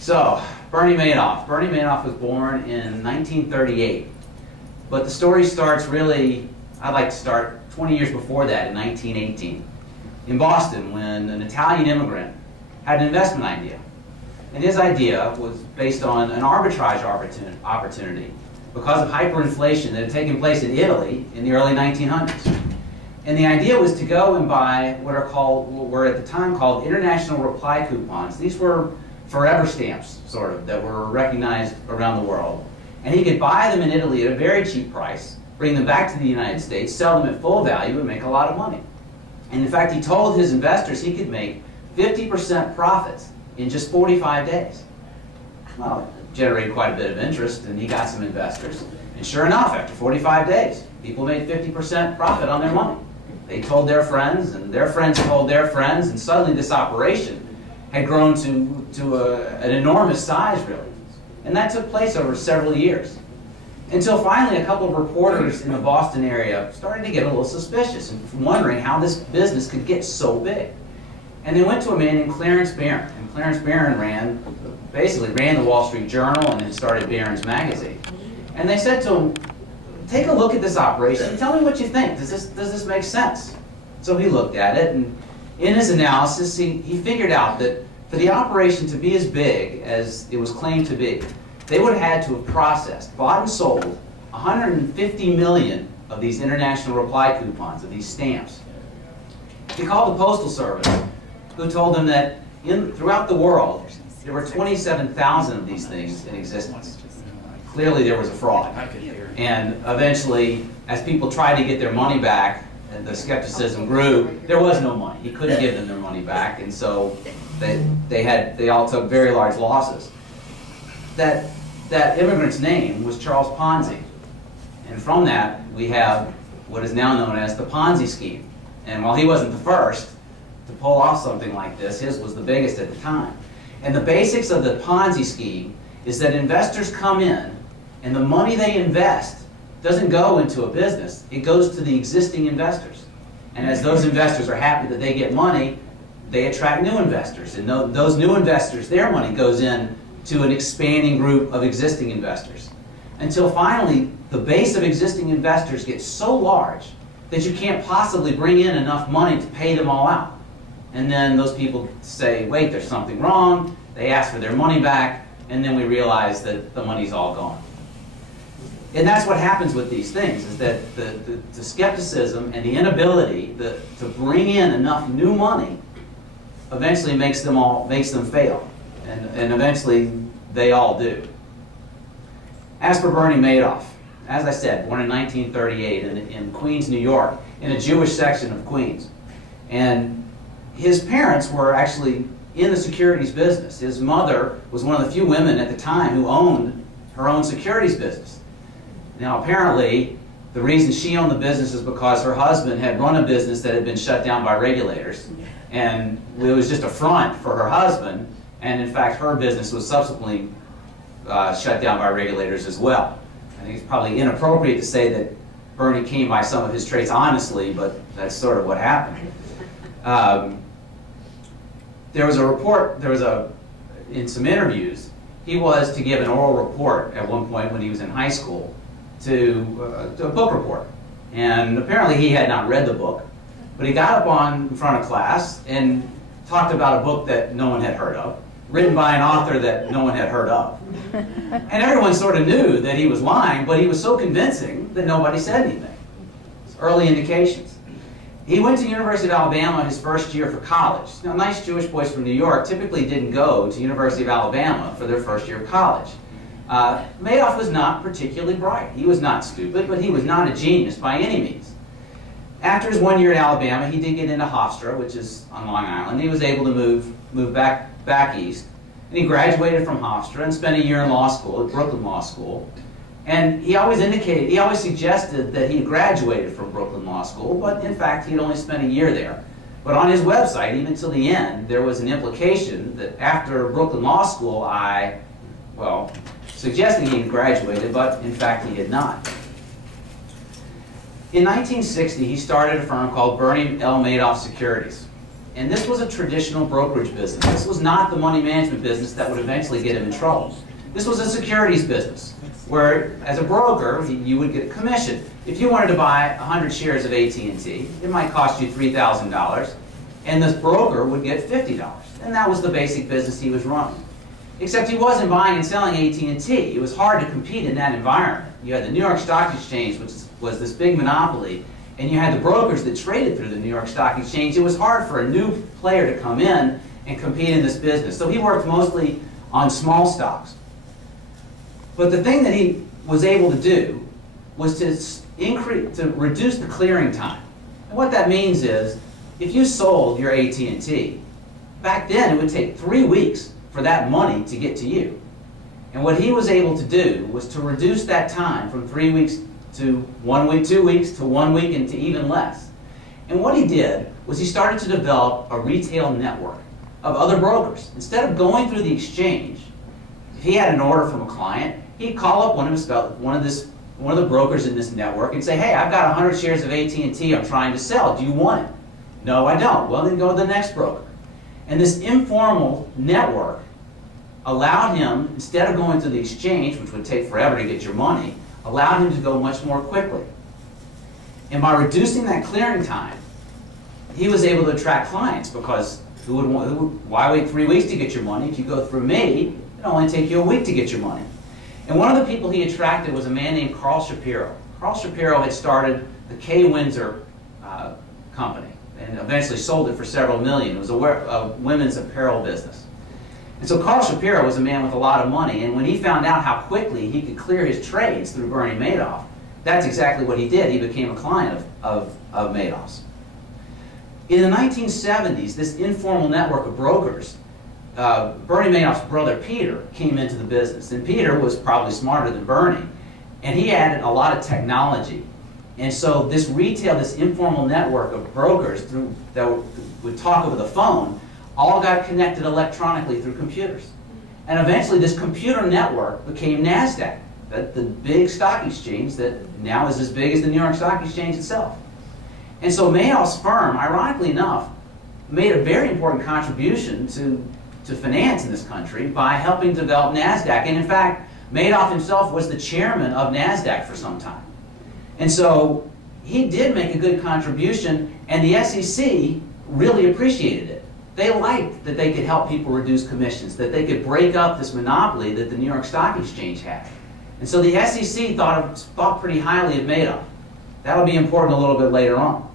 So, Bernie Madoff. Bernie Madoff was born in 1938. But the story starts really, I'd like to start 20 years before that, in 1918, in Boston, when an Italian immigrant had an investment idea. And his idea was based on an arbitrage opportunity because of hyperinflation that had taken place in Italy in the early 1900s. And the idea was to go and buy what were at the time called international reply coupons. These were forever stamps, sort of, that were recognized around the world. And he could buy them in Italy at a very cheap price, bring them back to the United States, sell them at full value, and make a lot of money. And in fact, he told his investors he could make 50% profits in just 45 days. Well, it generated quite a bit of interest, and he got some investors. And sure enough, after 45 days, people made 50% profit on their money. They told their friends, and their friends told their friends, and suddenly this operation had grown to an enormous size, really. And that took place over several years. Until finally a couple of reporters in the Boston area started to get a little suspicious and wondering how this business could get so big. And they went to a man named Clarence Barron. And Clarence Barron basically ran the Wall Street Journal and then started Barron's magazine. And they said to him, take a look at this operation and tell me what you think. Does this make sense? So he looked at it, and in his analysis, he figured out that for the operation to be as big as it was claimed to be, they would have had to have processed, bought and sold, 150 million of these international reply coupons, of these stamps. He called the Postal Service, who told him that throughout the world, there were 27,000 of these things in existence. Clearly there was a fraud. And eventually, as people tried to get their money back, and the skepticism grew, there was no money. He couldn't give them their money back, and so they all took very large losses. That immigrant's name was Charles Ponzi. And from that, we have what is now known as the Ponzi scheme. And while he wasn't the first to pull off something like this, his was the biggest at the time. And the basics of the Ponzi scheme is that investors come in, and the money they invest doesn't go into a business. It goes to the existing investors. And as those investors are happy that they get money, they attract new investors. And those new investors, their money goes in to an expanding group of existing investors. Until finally, the base of existing investors gets so large that you can't possibly bring in enough money to pay them all out. And then those people say, wait, there's something wrong. They ask for their money back, and then we realize that the money's all gone. And that's what happens with these things, is that the skepticism and the inability to bring in enough new money eventually makes them fail. And eventually, they all do. As for Bernie Madoff, as I said, born in 1938 in Queens, New York, in a Jewish section of Queens. And his parents were actually in the securities business. His mother was one of the few women at the time who owned her own securities business. Now, apparently, the reason she owned the business is because her husband had run a business that had been shut down by regulators. And it was just a front for her husband. And in fact, her business was subsequently shut down by regulators as well. I think it's probably inappropriate to say that Bernie came by some of his traits honestly, but that's sort of what happened. There was a report, in some interviews, he was to give an oral report at one point when he was in high school to a book report. And apparently he had not read the book, but he got up in front of class and talked about a book that no one had heard of, written by an author that no one had heard of. And everyone sort of knew that he was lying, but he was so convincing that nobody said anything. Early indications. He went to the University of Alabama his first year for college. Now, nice Jewish boys from New York typically didn't go to University of Alabama for their first year of college. Madoff was not particularly bright. He was not stupid, but he was not a genius by any means. After his 1 year at Alabama, he did get into Hofstra, which is on Long Island. He was able to move back east. And he graduated from Hofstra and spent a year in law school, at Brooklyn Law School. And he always suggested that he had graduated from Brooklyn Law School, but in fact, he had only spent a year there. But on his website, even till the end, there was an implication that after Brooklyn Law School, suggesting he had graduated, but in fact, he had not. In 1960, he started a firm called Bernie Madoff Securities. And this was a traditional brokerage business. This was not the money management business that would eventually get him in trouble. This was a securities business, where as a broker, you would get a commission. If you wanted to buy 100 shares of AT&T, it might cost you $3,000, and this broker would get $50. And that was the basic business he was running. Except he wasn't buying and selling AT&T. It was hard to compete in that environment. You had the New York Stock Exchange, which was this big monopoly, and you had the brokers that traded through the New York Stock Exchange. It was hard for a new player to come in and compete in this business. So he worked mostly on small stocks. But the thing that he was able to do was to reduce the clearing time. And what that means is, if you sold your AT&T, back then it would take 3 weeks for that money to get to you. And what he was able to do was to reduce that time from 3 weeks to 1 week, 2 weeks to 1 week, and to even less. And what he did was he started to develop a retail network of other brokers. Instead of going through the exchange, if he had an order from a client, he'd call up one of the brokers in this network and say, hey, I've got 100 shares of AT&T I'm trying to sell. Do you want it? No, I don't. Well, then go to the next broker. And this informal network allowed him, instead of going to the exchange, which would take forever to get your money, allowed him to go much more quickly. And by reducing that clearing time, he was able to attract clients, because why wait 3 weeks to get your money? If you go through me, it'll only take you a week to get your money. And one of the people he attracted was a man named Carl Shapiro. Carl Shapiro had started the K. Windsor company and eventually sold it for several million. It was a women's apparel business. And so Carl Shapiro was a man with a lot of money, and when he found out how quickly he could clear his trades through Bernie Madoff, that's exactly what he did. He became a client of Madoff's. In the 1970s, this informal network of brokers, Bernie Madoff's brother Peter came into the business, and Peter was probably smarter than Bernie, and he added a lot of technology. And so this informal network of brokers that would talk over the phone, all got connected electronically through computers. And eventually this computer network became NASDAQ, the big stock exchange that now is as big as the New York Stock Exchange itself. And so Madoff's firm, ironically enough, made a very important contribution to finance in this country by helping develop NASDAQ. And in fact, Madoff himself was the chairman of NASDAQ for some time. And so he did make a good contribution, and the SEC really appreciated it. They liked that they could help people reduce commissions, that they could break up this monopoly that the New York Stock Exchange had. And so the SEC thought pretty highly of Madoff. That'll be important a little bit later on.